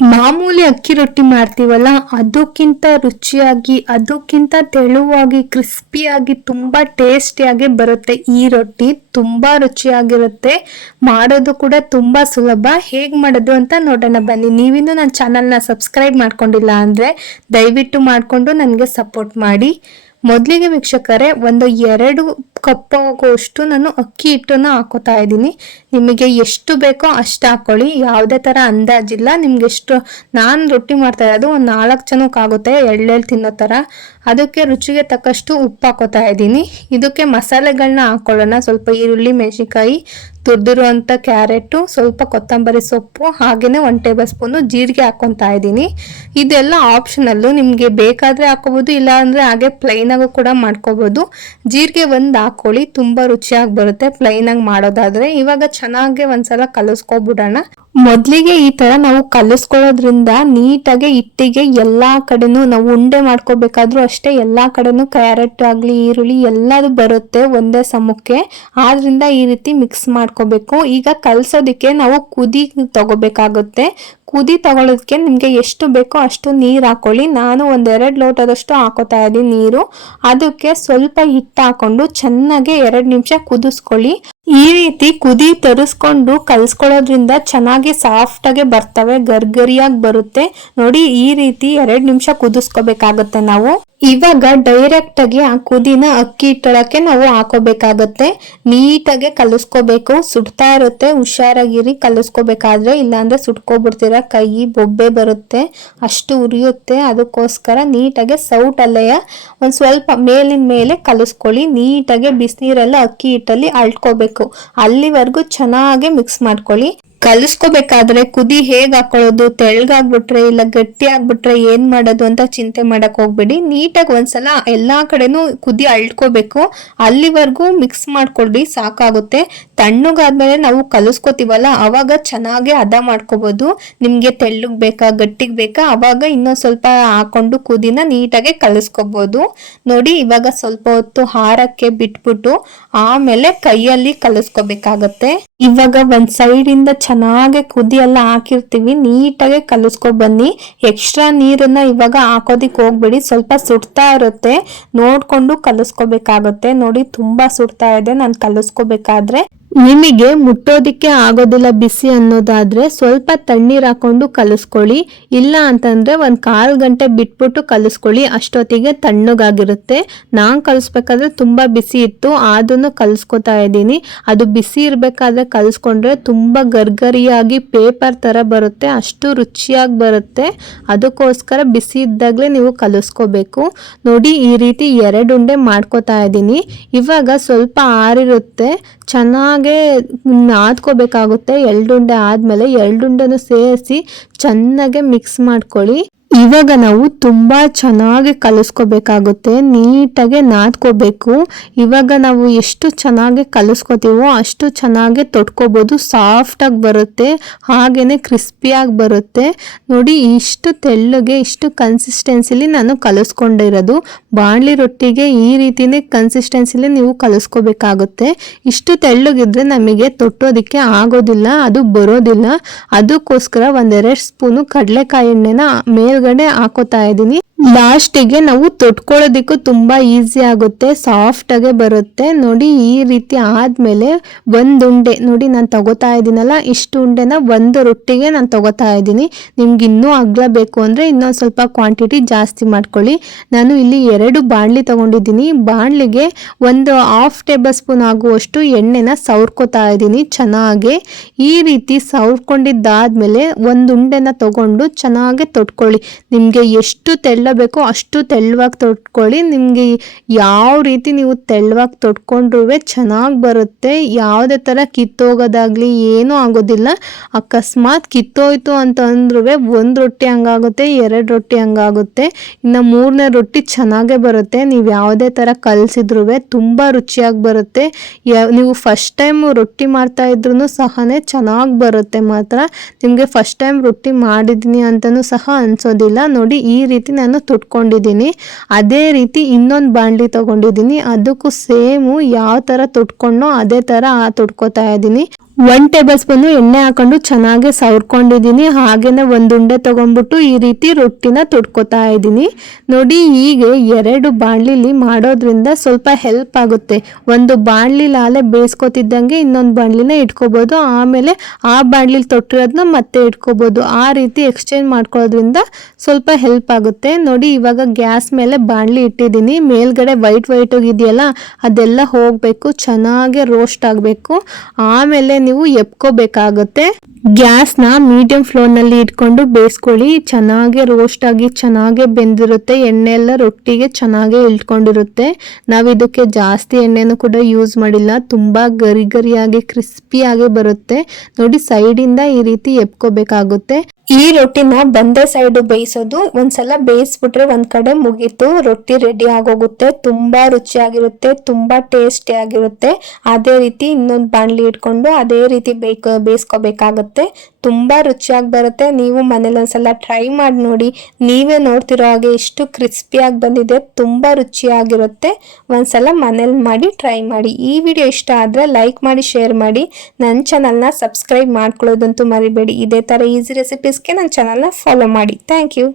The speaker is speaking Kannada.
ಮಾಮೂಲಿ ಅಕ್ಕಿ ರೊಟ್ಟಿ ಮಾಡ್ತೀವಲ್ಲ, ಅದಕ್ಕಿಂತ ರುಚಿಯಾಗಿ, ಅದಕ್ಕಿಂತ ತೆಳುವಾಗಿ, ಕ್ರಿಸ್ಪಿಯಾಗಿ, ತುಂಬ ಟೇಸ್ಟಿಯಾಗಿ ಬರುತ್ತೆ ಈ ರೊಟ್ಟಿ. ತುಂಬ ರುಚಿಯಾಗಿರುತ್ತೆ, ಮಾಡೋದು ಕೂಡ ತುಂಬ ಸುಲಭ. ಹೇಗೆ ಮಾಡೋದು ಅಂತ ನೋಡೋಣ ಬನ್ನಿ. ನೀವಿನ್ನೂ ನನ್ನ ಚಾನಲ್ನ ಸಬ್ಸ್ಕ್ರೈಬ್ ಮಾಡ್ಕೊಂಡಿಲ್ಲ ಅಂದರೆ ದಯವಿಟ್ಟು ಮಾಡಿಕೊಂಡು ನನಗೆ ಸಪೋರ್ಟ್ ಮಾಡಿ. ಮೊದಲಿಗೆ ವೀಕ್ಷಕರೇ, ಒಂದು 2 ಕಪ್ ಆಗುವಷ್ಟು ನಾನು ಅಕ್ಕಿ ಹಿಟ್ಟನ್ನು ಹಾಕೋತಾ ಇದ್ದೀನಿ. ನಿಮಗೆ ಎಷ್ಟು ಬೇಕೋ ಅಷ್ಟು ಹಾಕೊಳ್ಳಿ, ಯಾವುದೇ ಥರ ಅಂದಾಜಿಲ್ಲ. ನಿಮ್ಗೆ ಎಷ್ಟು, ನಾನು ರೊಟ್ಟಿ ಮಾಡ್ತಾ ಇರೋದು ಒಂದು 4 ಜನಕ್ಕೆ ಆಗುತ್ತೆ, ಎಳ್ಳೆಳ್ಳು ತಿನ್ನೋ ಥರ. ಅದಕ್ಕೆ ರುಚಿಗೆ ತಕ್ಕಷ್ಟು ಉಪ್ಪು ಹಾಕೋತಾ ಇದ್ದೀನಿ. ಇದಕ್ಕೆ ಮಸಾಲೆಗಳನ್ನ ಹಾಕೊಳ್ಳೋಣ. ಸ್ವಲ್ಪ ಈರುಳ್ಳಿ, ಮೆಣಸಿನ್ಕಾಯಿ, ತುರಿದಿರುವಂಥ ಕ್ಯಾರೆಟು, ಸ್ವಲ್ಪ ಕೊತ್ತಂಬರಿ ಸೊಪ್ಪು, ಹಾಗೆಯೇ 1 ಟೇಬಲ್ ಸ್ಪೂನು ಜೀರಿಗೆ ಹಾಕ್ಕೊತಾ ಇದ್ದೀನಿ. ಇದೆಲ್ಲ ಆಪ್ಷನಲ್ಲು, ನಿಮಗೆ ಬೇಕಾದರೆ ಹಾಕೋಬೋದು, ಇಲ್ಲ ಅಂದರೆ ಹಾಗೆ ಪ್ಲೈನಾಗೂ ಕೂಡ ಮಾಡ್ಕೋಬೋದು. ಜೀರಿಗೆ ಒಂದು ಹಾಕೊಳ್ಳಿ, ತುಂಬ ರುಚಿಯಾಗಿ ಬರುತ್ತೆ ಪ್ಲೈನಾಗಿ ಮಾಡೋದಾದರೆ. ಇವಾಗ ಚೆನ್ನಾಗಿ ಒಂದ್ಸಲ ಕಲಿಸ್ಕೊಬಿಡೋಣ. ಮೊದಲಿಗೆ ಈ ಥರ ನಾವು ಕಲಿಸ್ಕೊಳ್ಳೋದ್ರಿಂದ ನೀಟಾಗಿ ಹಿಟ್ಟಿಗೆ ಎಲ್ಲ ಕಡೆನೂ, ನಾವು ಉಂಡೆ ಮಾಡ್ಕೋಬೇಕಾದ್ರೂ ಅಷ್ಟೇ, ಎಲ್ಲ ಕಡೆನೂ ಕ್ಯಾರೆಟ್ ಆಗಲಿ, ಈರುಳ್ಳಿ ಎಲ್ಲದು ಬರುತ್ತೆ ಒಂದೇ ಸಮಕ್ಕೆ. ಆದ್ರಿಂದ ಈ ರೀತಿ ಮಿಕ್ಸ್ ಮಾಡ್ಕೋಬೇಕು. ಈಗ ಕಲಸೋದಕ್ಕೆ ನಾವು ಕುದಿ ತಗೋಬೇಕಾಗುತ್ತೆ. ಕುದಿ ತಗೊಳ್ಳೋದಕ್ಕೆ ನಿಮಗೆ ಎಷ್ಟು ಬೇಕೋ ಅಷ್ಟು ನೀರು ಹಾಕೊಳ್ಳಿ. ನಾನು 1-2 ಲೋಟದಷ್ಟು ಹಾಕೋತಾ ಇದ್ದೀನಿ ನೀರು. ಅದಕ್ಕೆ ಸ್ವಲ್ಪ ಹಿಟ್ಟು ಹಾಕೊಂಡು ಚೆನ್ನಾಗಿ 2 ನಿಮಿಷ ಕುದಿಸ್ಕೊಳ್ಳಿ. ಈ ರೀತಿ ಕುದಿ ತರಿಸ್ಕೊಂಡು ಕಲ್ಸ್ಕೊಳ್ಳೋದ್ರಿಂದ ಚೆನ್ನಾಗಿ ಸಾಫ್ಟ್ ಆಗಿ ಬರ್ತವೆ, ಗರ್ಗರಿಯಾಗಿ ಬರುತ್ತೆ ನೋಡಿ. ಈ ರೀತಿ 2 ನಿಮಿಷ ಕುದಿಸ್ಕೋಬೇಕಾಗತ್ತೆ ನಾವು. ಇವಾಗ ಡೈರೆಕ್ಟ್ ಆಗಿ ಆ ಕುದಿನ ಅಕ್ಕಿ ಹಿಟ್ಟೊಳಕ್ಕೆ ನಾವು ಹಾಕೋಬೇಕಾಗತ್ತೆ. ನೀಟಾಗಿ ಕಲಿಸ್ಕೋಬೇಕು. ಸುಡ್ತಾ ಇರುತ್ತೆ, ಹುಷಾರಾಗಿರಿ ಕಲಿಸ್ಕೋಬೇಕಾದ್ರೆ, ಇಲ್ಲಾಂದ್ರೆ ಸುಟ್ಕೊಬಿಡ್ತೀರ, ಕೈ ಬೊಬ್ಬೆ ಬರುತ್ತೆ, ಅಷ್ಟು ಉರಿಯುತ್ತೆ. ಅದಕ್ಕೋಸ್ಕರ ನೀಟಾಗಿ ಸೌಟಲ್ಲೆಯ ಒಂದು ಸ್ವಲ್ಪ ಮೇಲಿನ ಮೇಲೆ ಕಲಿಸ್ಕೊಳ್ಳಿ. ನೀಟಾಗಿ ಬಿಸಿನೀರೆಲ್ಲ ಅಕ್ಕಿ ಹಿಟ್ಟಲ್ಲಿ ಅಳ್ಕೋಬೇಕು. ಅಲ್ಲಿವರೆಗೂ ಚೆನ್ನಾಗಿ ಮಿಕ್ಸ್ ಮಾಡ್ಕೊಳ್ಳಿ. ಕಲಿಸ್ಕೋಬೇಕಾದ್ರೆ ಕುದಿ ಹೇಗೆ ಹಾಕೊಳ್ಳೋದು, ತೆಳ್ಳಗಾಗ್ಬಿಟ್ರೆ ಇಲ್ಲ ಗಟ್ಟಿ ಆಗ್ಬಿಟ್ರೆ ಏನ್ ಮಾಡೋದು ಅಂತ ಚಿಂತೆ ಮಾಡಕ್ ಹೋಗ್ಬೇಡಿ. ನೀಟಾಗಿ ಒಂದ್ಸಲ ಎಲ್ಲಾ ಕಡೆನೂ ಕುದಿ ಅಳ್ಕೋಬೇಕು. ಅಲ್ಲಿವರೆಗೂ ಮಿಕ್ಸ್ ಮಾಡ್ಕೊಳ್ರಿ, ಸಾಕಾಗುತ್ತೆ. ತಣ್ಣಗಾದ್ಮೇಲೆ ನಾವು ಕಲಿಸ್ಕೋತೀವಲ್ಲ, ಅವಾಗ ಚೆನ್ನಾಗಿ ಹದ ಮಾಡ್ಕೋಬಹುದು. ನಿಮ್ಗೆ ತೆಳ್ಳಗ್ ಬೇಕಾ ಗಟ್ಟಿಗೆ ಬೇಕಾ ಅವಾಗ ಇನ್ನೊಂದ್ ಸ್ವಲ್ಪ ಹಾಕೊಂಡು ಕುದಿನ ನೀಟಾಗಿ ಕಲಿಸ್ಕೋಬಹುದು. ನೋಡಿ, ಇವಾಗ ಸ್ವಲ್ಪ ಹೊತ್ತು ಹಾರಕ್ಕೆ ಬಿಟ್ಬಿಟ್ಟು ಆಮೇಲೆ ಕೈಯಲ್ಲಿ ಕಲಿಸ್ಕೋಬೇಕಾಗತ್ತೆ. ಇವಾಗ ಒಂದ್ ಸೈಡ್ ಇಂದ ಚೆನ್ನಾಗಿ ಕುದಿ ಎಲ್ಲ ಹಾಕಿರ್ತೀವಿ, ನೀಟಾಗಿ ಕಲಿಸ್ಕೊ ಬನ್ನಿ. ಎಕ್ಸ್ಟ್ರಾ ನೀರನ್ನ ಇವಾಗ ಹಾಕೋದಿಕ್ ಹೋಗ್ಬೇಡಿ, ಸ್ವಲ್ಪ ಸುಡ್ತಾ ಇರುತ್ತೆ, ನೋಡ್ಕೊಂಡು ಕಲಿಸ್ಕೋಬೇಕಾಗುತ್ತೆ. ನೋಡಿ, ತುಂಬಾ ಸುಡ್ತಾ ಇದೆ. ನಾನು ಕಲಿಸ್ಕೋಬೇಕಾದ್ರೆ ನಿಮಗೆ ಮುಟ್ಟೋದಿಕ್ಕೆ ಆಗೋದಿಲ್ಲ ಬಿಸಿ ಅನ್ನೋದಾದ್ರೆ ಸ್ವಲ್ಪ ತಣ್ಣೀರ್ ಹಾಕೊಂಡು ಕಲಿಸ್ಕೊಳ್ಳಿ. ಇಲ್ಲ ಅಂತಂದ್ರೆ 1/4 ಗಂಟೆ ಬಿಟ್ಬಿಟ್ಟು ಕಲಿಸ್ಕೊಳ್ಳಿ, ಅಷ್ಟೊತ್ತಿಗೆ ತಣ್ಣಗಾಗಿರುತ್ತೆ. ನಾನ್ ಕಲಿಸ್ಬೇಕಾದ್ರೆ ತುಂಬಾ ಬಿಸಿ ಇತ್ತು, ಅದನ್ನು ಕಲಿಸ್ಕೊತಾ ಇದ್ದೀನಿ. ಅದು ಬಿಸಿ ಇರ್ಬೇಕಾದ್ರೆ ಕಲಿಸ್ಕೊಂಡ್ರೆ ತುಂಬಾ ಗರ್ಗರಿಯಾಗಿ ಪೇಪರ್ ತರ ಬರುತ್ತೆ, ಅಷ್ಟು ರುಚಿಯಾಗಿ ಬರುತ್ತೆ. ಅದಕ್ಕೋಸ್ಕರ ಬಿಸಿ ಇದ್ದಾಗಲೇ ನೀವು ಕಲಿಸ್ಕೋಬೇಕು. ನೋಡಿ, ಈ ರೀತಿ 2 ಉಂಡೆ ಮಾಡ್ಕೋತಾ ಇದ್ದೀನಿ. ಇವಾಗ ಸ್ವಲ್ಪ ಆರಿರುತ್ತೆ, ಚೆನ್ನಾಗಿ ನಾದ್ಕೋಬೇಕಾಗುತ್ತೆ. 2 ಉಂಡೆ ಆದ್ಮೇಲೆ 2 ಉಂಡೆನೂ ಸೇರಿಸಿ ಚೆನ್ನಾಗಿ ಮಿಕ್ಸ್ ಮಾಡ್ಕೊಳ್ಳಿ. ಇವಾಗ ನಾವು ತುಂಬಾ ಚೆನ್ನಾಗಿ ಕಲಿಸ್ಕೋಬೇಕಾಗುತ್ತೆ, ನೀಟಾಗಿ ನಾದ್ಕೋಬೇಕು. ಇವಾಗ ನಾವು ಎಷ್ಟು ಚೆನ್ನಾಗಿ ಕಲಿಸ್ಕೋತೀವೋ ಅಷ್ಟು ಚೆನ್ನಾಗಿ ತೊಟ್ಕೋಬಹುದು, ಸಾಫ್ಟ್ ಆಗಿ ಬರುತ್ತೆ, ಹಾಗೇನೆ ಕ್ರಿಸ್ಪಿಯಾಗಿ ಬರುತ್ತೆ. ನೋಡಿ, ಇಷ್ಟು ತೆಳ್ಳಗೆ, ಇಷ್ಟು ಕನ್ಸಿಸ್ಟೆನ್ಸಿಲಿ ನಾನು ಕಲಿಸ್ಕೊಂಡಿರೋದು. ಬಾಣ್ಲಿ ರೊಟ್ಟಿಗೆ ಈ ರೀತಿನೇ ಕನ್ಸಿಸ್ಟೆನ್ಸಿಲಿ ನೀವು ಕಲಿಸ್ಕೋಬೇಕಾಗುತ್ತೆ. ಇಷ್ಟು ತೆಳ್ಳಗಿದ್ರೆ ನಮಗೆ ತೊಟ್ಟೋದಿಕ್ಕೆ ಆಗೋದಿಲ್ಲ, ಅದು ಬರೋದಿಲ್ಲ. ಅದಕ್ಕೋಸ್ಕರ 1-2 ಸ್ಪೂನು ಕಡಲೆಕಾಯಿ ಎಣ್ಣೆನ ಮೇಲ್ಗಡೆ ಹಾಕೋತಾ ಇದ್ದೀನಿ. ಲಾಸ್ಟಿಗೆ ನಾವು ತೊಟ್ಕೊಳ್ಳೋದಿಕ್ಕೂ ತುಂಬಾ ಈಸಿ ಆಗುತ್ತೆ, ಸಾಫ್ಟ್ ಆಗಿ ಬರುತ್ತೆ. ನೋಡಿ, ಈ ರೀತಿ ಆದ್ಮೇಲೆ 1 ಉಂಡೆ ನೋಡಿ ನಾನು ತಗೋತಾ ಇದ್ದೀನಲ್ಲ, ಇಷ್ಟು ಉಂಡೆನ 1 ರೊಟ್ಟಿಗೆ ನಾನು ತಗೋತಾ ಇದ್ದೀನಿ. ನಿಮ್ಗೆ ಇನ್ನೂ ಅಗಲ ಬೇಕು ಅಂದ್ರೆ ಇನ್ನೊಂದು ಸ್ವಲ್ಪ ಕ್ವಾಂಟಿಟಿ ಜಾಸ್ತಿ ಮಾಡ್ಕೊಳ್ಳಿ. ನಾನು ಇಲ್ಲಿ 2 ಬಾಣ್ಲಿ ತಗೊಂಡಿದ್ದೀನಿ. ಬಾಣ್ಲಿಗೆ 1/2 ಟೇಬಲ್ ಸ್ಪೂನ್ ಆಗುವಷ್ಟು ಎಣ್ಣೆನ ಸವರ್ಕೋತಾ ಇದ್ದೀನಿ ಚೆನ್ನಾಗಿ. ಈ ರೀತಿ ಸವರ್ಕೊಂಡಿದ್ದಾದ್ಮೇಲೆ 1 ಉಂಡೆನ ತಗೊಂಡು ಚೆನ್ನಾಗಿ ತೊಟ್ಕೊಳ್ಳಿ. ನಿಮ್ಗೆ ಎಷ್ಟು ತೆಳ್ಳ ಬೇಕೋ ಅಷ್ಟು ತೆಳ್ಳವಾಗಿ ತೊಟ್ಕೊಳ್ಳಿ. ನಿಮ್ಗೆ ಯಾವ ರೀತಿ ನೀವು ತೆಳ್ಳವಾಗಿ ತೊಟ್ಕೊಂಡ್ರೂ ಚೆನ್ನಾಗಿ ಬರುತ್ತೆ. ಯಾವುದೇ ತರ ಕಿತ್ತೋಗೋದಾಗ್ಲಿ ಏನೂ ಆಗೋದಿಲ್ಲ. ಅಕಸ್ಮಾತ್ ಕಿತ್ತೋಯ್ತು ಅಂತಂದ್ರೂ 1 ರೊಟ್ಟಿ ಹಂಗಾಗುತ್ತೆ, 2 ರೊಟ್ಟಿ ಹಂಗಾಗುತ್ತೆ, ಇನ್ನು 3ನೇ ರೊಟ್ಟಿ ಚೆನ್ನಾಗೇ ಬರುತ್ತೆ. ನೀವು ಯಾವುದೇ ತರ ಕಲಸಿದ್ರು ತುಂಬಾ ರುಚಿಯಾಗಿ ಬರುತ್ತೆ. ನೀವು ಫಸ್ಟ್ ಟೈಮ್ ರೊಟ್ಟಿ ಮಾಡ್ತಾ ಇದ್ರೂ ಸಹನೇ ಚೆನ್ನಾಗಿ ಬರುತ್ತೆ. ಮಾತ್ರ ನಿಮ್ಗೆ ಫಸ್ಟ್ ಟೈಮ್ ರೊಟ್ಟಿ ಮಾಡಿದೀನಿ ಅಂತಾನೂ ಸಹ ಅನ್ಸೋದಿಲ್ಲ. ನೋಡಿ, ಈ ರೀತಿ ನಾನು ತೊಟ್ಕೊಂಡಿದ್ದೀನಿ. ಅದೇ ರೀತಿ ಇನ್ನೊಂದು ಬಾಂಡ್ಲಿ ತಗೊಂಡಿದ್ದೀನಿ, ಅದಕ್ಕೂ ಸೇಮು ಯಾವ ತರ ತೊಟ್ಕೊಂಡೋ ಅದೇ ತರ ತೊಟ್ಕೋತಾ ಇದ್ದೀನಿ. 1 ಟೇಬಲ್ ಸ್ಪೂನ್ ಎಣ್ಣೆ ಹಾಕೊಂಡು ಚೆನ್ನಾಗಿ ಸವರ್ಕೊಂಡಿದ್ದೀನಿ. ಹಾಗೇನೆ ಒಂದು ಉಂಡೆ ತಗೊಂಡ್ಬಿಟ್ಟು ಈ ರೀತಿ ರೊಟ್ಟಿನ ತುಡ್ಕೋತಾ ಇದ್ದೀನಿ. ನೋಡಿ, ಹೀಗೆ 2 ಬಾಣಲಿಲಿ ಮಾಡೋದ್ರಿಂದ ಸ್ವಲ್ಪ ಹೆಲ್ಪ್ ಆಗುತ್ತೆ. ಒಂದು ಬಾಣಲಿಲಿ ಆಲೆ ಬೇಯಿಸ್ಕೊತಿದ್ದಂಗೆ ಇನ್ನೊಂದು ಬಾಣಲಿನ ಇಟ್ಕೋಬೋದು, ಆಮೇಲೆ ಆ ಬಾಣಲಿಲಿ ತೊಟ್ಟಿರೋದನ್ನ ಮತ್ತೆ ಇಟ್ಕೋಬೋದು. ಆ ರೀತಿ ಎಕ್ಸ್ಚೇಂಜ್ ಮಾಡ್ಕೊಳ್ಳೋದ್ರಿಂದ ಸ್ವಲ್ಪ ಹೆಲ್ಪ್ ಆಗುತ್ತೆ. ನೋಡಿ, ಇವಾಗ ಗ್ಯಾಸ್ ಮೇಲೆ ಬಾಣಲಿ ಇಟ್ಟಿದ್ದೀನಿ. ಮೇಲ್ಗಡೆ ವೈಟ್ ಇದೆಯಲ್ಲ ಅದೆಲ್ಲ ಹೋಗಬೇಕು, ಚೆನ್ನಾಗಿ ರೋಸ್ಟ್ ಆಗಬೇಕು. ಆಮೇಲೆ ನೀವು ಎಪ್ಕೋಬೇಕಾಗುತ್ತೆ. ಗ್ಯಾಸ್ನ ಮೀಡಿಯಂ ಫ್ಲೇಮ್ನಲ್ಲಿ ಇಟ್ಕೊಂಡು ಬೇಯಿಸ್ಕೊಳ್ಳಿ. ಚೆನ್ನಾಗಿ ರೋಸ್ಟ್ ಆಗಿ ಚೆನ್ನಾಗಿ ಬೆಂದಿರುತ್ತೆ. ಎಣ್ಣೆ ಎಲ್ಲ ರೊಟ್ಟಿಗೆ ಚೆನ್ನಾಗಿ ಇಳ್ಕೊಂಡಿರುತ್ತೆ. ನಾವು ಇದಕ್ಕೆ ಜಾಸ್ತಿ ಎಣ್ಣೆನೂ ಕೂಡ ಯೂಸ್ ಮಾಡಿಲ್ಲ. ತುಂಬಾ ಗರಿ ಗರಿಯಾಗಿ ಕ್ರಿಸ್ಪಿಯಾಗಿ ಬರುತ್ತೆ. ನೋಡಿ, ಸೈಡಿಂದ ಈ ರೀತಿ ಎಪ್ಕೋಬೇಕಾಗುತ್ತೆ. ಈ ರೊಟ್ಟಿನ ಒಂದೇ ಸೈಡ್ ಬೇಯಿಸೋದು. ಒಂದ್ಸಲ ಬೇಯಿಸ್ಬಿಟ್ರೆ ಒಂದ್ ಕಡೆ ಮುಗೀತು, ರೊಟ್ಟಿ ರೆಡಿ ಆಗೋಗುತ್ತೆ. ತುಂಬಾ ರುಚಿಯಾಗಿರುತ್ತೆ, ತುಂಬಾ ಟೇಸ್ಟಿ ಆಗಿರುತ್ತೆ. ಅದೇ ರೀತಿ ಇನ್ನೊಂದು ಬಾಣಲಿ ಇಟ್ಕೊಂಡು ಅದೇ ರೀತಿ ಬೇಯಿಸ್ಕೋಬೇಕಾಗುತ್ತೆ. ತುಂಬಾ ರುಚಿಯಾಗಿ ಬರುತ್ತೆ. ನೀವು ಮನೇಲಿ ಒಂದ್ಸಲ ಟ್ರೈ ಮಾಡಿ ನೋಡಿ. ನೀವೇ ನೋಡ್ತಿರೋ ಹಾಗೆ ಎಷ್ಟು ಕ್ರಿಸ್ಪಿಯಾಗಿ ಬಂದಿದೆ, ತುಂಬಾ ರುಚಿಯಾಗಿರುತ್ತೆ. ಒಂದ್ಸಲ ಮನೇಲಿ ಮಾಡಿ ಟ್ರೈ ಮಾಡಿ. ಈ ವಿಡಿಯೋ ಇಷ್ಟ ಆದ್ರೆ ಲೈಕ್ ಮಾಡಿ, ಶೇರ್ ಮಾಡಿ. ನನ್ನ ಚಾನಲ್ನ ಸಬ್ಸ್ಕ್ರೈಬ್ ಮಾಡ್ಕೊಳ್ಳೋದಂತೂ ಮರಿಬೇಡಿ. ಇದೇ ತರ ಈಸಿ ರೆಸಿಪೀಸ್ಗೆ ನನ್ನ ಚಾನಲ್ನ ಫಾಲೋ ಮಾಡಿ. Thank you.